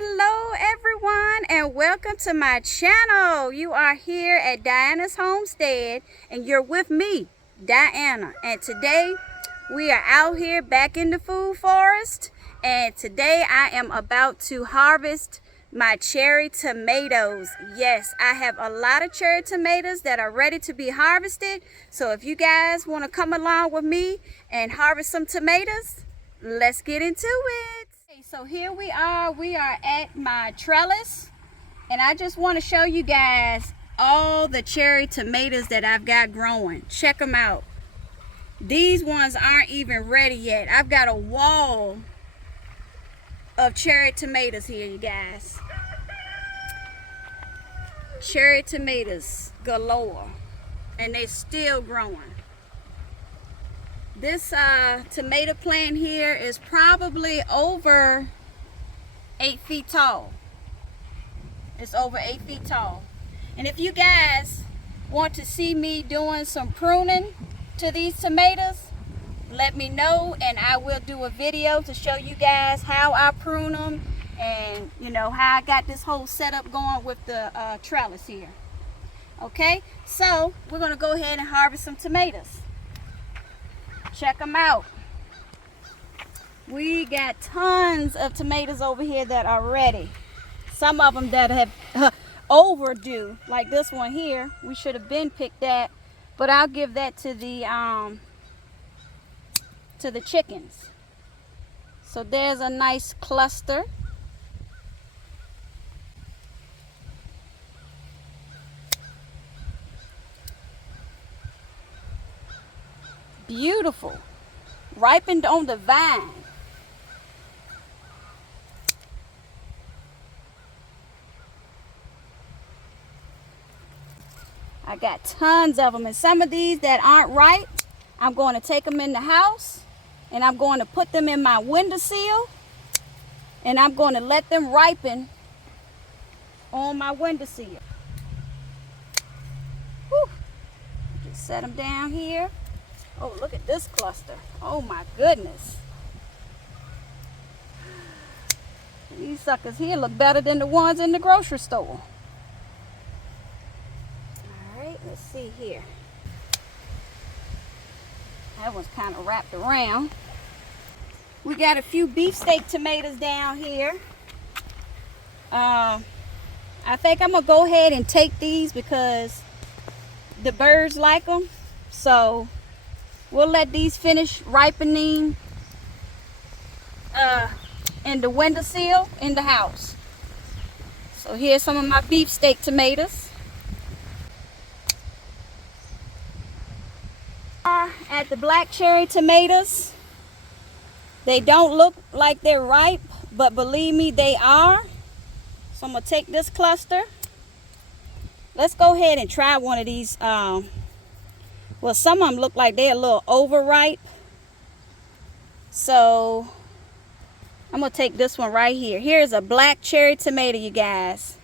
Hello everyone and welcome to my channel. You are here at Dianna's Homestead and you're with me, Dianna, and today we are out here back in the food forest, and today I am about to harvest my cherry tomatoes. Yes, I have a lot of cherry tomatoes that are ready to be harvested, so if you guys want to come along with me and harvest some tomatoes, let's get into it. Okay, so here we are at my trellis, and I just want to show you guys all the cherry tomatoes that I've got growing. Check them out. These ones aren't even ready yet. I've got a wall of cherry tomatoes here, you guys. Cherry tomatoes galore, and they're still growing. This tomato plant here is probably over 8 feet tall. It's over 8 feet tall. And if you guys want to see me doing some pruning to these tomatoes, let me know and I will do a video to show you guys how I prune them, and you know how I got this whole setup going with the trellis here. Okay, so we're gonna go ahead and harvest some tomatoes. Check them out. We got tons of tomatoes over here that are ready. Some of them that have overdue, like this one here. We should have been picked that, but I'll give that to the chickens. So there's a nice cluster. Beautiful, ripened on the vine. I got tons of them, and some of these that aren't ripe, I'm going to take them in the house and I'm going to put them in my windowsill, and I'm going to let them ripen on my windowsill. Whew. Just set them down here. Oh, look at this cluster. Oh my goodness. These suckers here look better than the ones in the grocery store. Alright, let's see here. That one's kind of wrapped around. We got a few beefsteak tomatoes down here. I think I'm going to go ahead and take these because the birds like them. So we'll let these finish ripening in the windowsill in the house. So here's some of my beefsteak tomatoes. At the black cherry tomatoes, they don't look like they're ripe, but believe me, they are. So I'm gonna take this cluster. Let's go ahead and try one of these. Well, some of them look like they're a little overripe. So I'm going to take this one right here. Here's a black cherry tomato, you guys.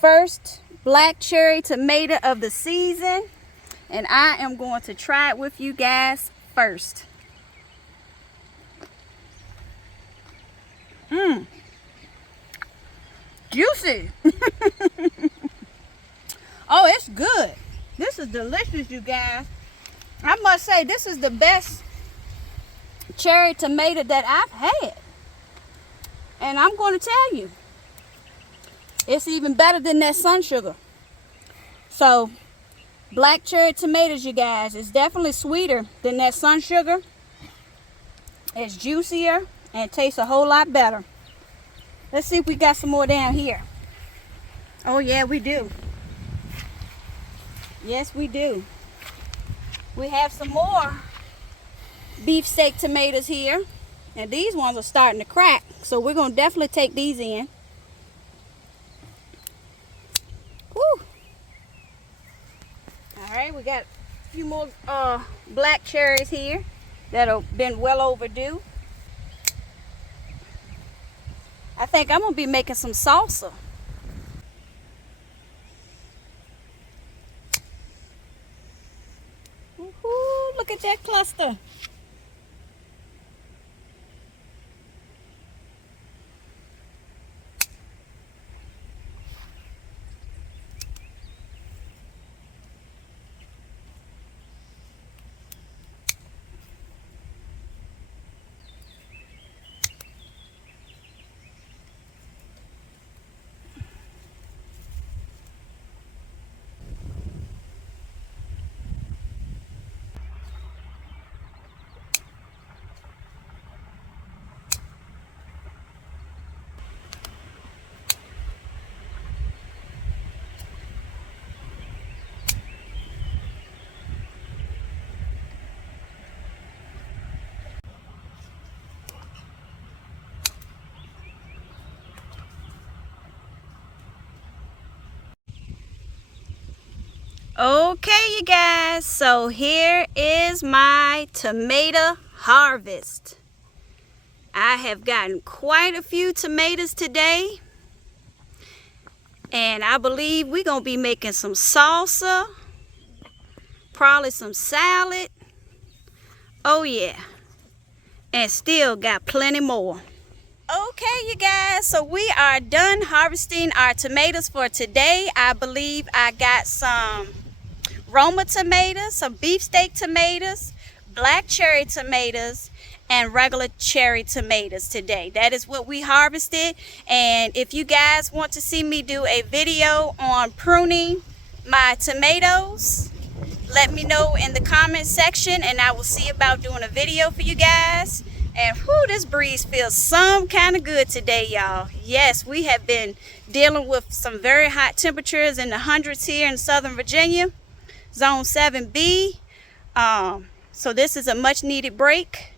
First black cherry tomato of the season. And I am going to try it with you guys first. Juicy. Oh, it's good. This is delicious, you guys. I must say, this is the best cherry tomato that I've had. And I'm going to tell you, it's even better than that sun sugar. So, black cherry tomatoes, you guys, is definitely sweeter than that sun sugar. It's juicier and it tastes a whole lot better. Let's see if we got some more down here. Oh yeah, we do. Yes, we do. We have some more beefsteak tomatoes here. And these ones are starting to crack. So we're going to definitely take these in. Woo! Alright, we got a few more black cherries here that have been well overdue. I think I'm going to be making some salsa. Look at that cluster. Okay, you guys, so here is my tomato harvest. I have gotten quite a few tomatoes today, and I believe we're gonna be making some salsa, probably some salad. Oh yeah, and still got plenty more. Okay, you guys, so we are done harvesting our tomatoes for today. I believe I got some Roma tomatoes, some beefsteak tomatoes, black cherry tomatoes, and regular cherry tomatoes today. That is what we harvested. And if you guys want to see me do a video on pruning my tomatoes, let me know in the comment section and I will see about doing a video for you guys. And whew, this breeze feels some kind of good today, y'all. Yes, we have been dealing with some very hot temperatures in the hundreds here in Southern Virginia. Zone 7B. So this is a much needed break.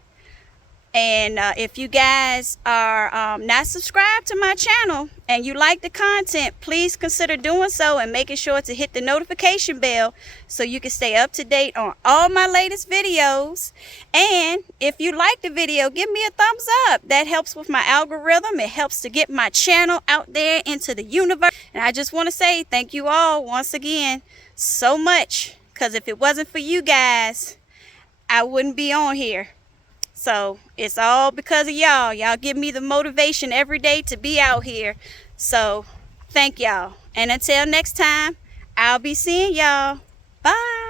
And if you guys are not subscribed to my channel and you like the content, please consider doing so and making sure to hit the notification bell so you can stay up to date on all my latest videos. And if you like the video, give me a thumbs up. That helps with my algorithm. It helps to get my channel out there into the universe. And I just want to say thank you all once again so much, because if it wasn't for you guys, I wouldn't be on here. So it's all because of y'all. Y'all give me the motivation every day to be out here. So thank y'all. And until next time, I'll be seeing y'all. Bye.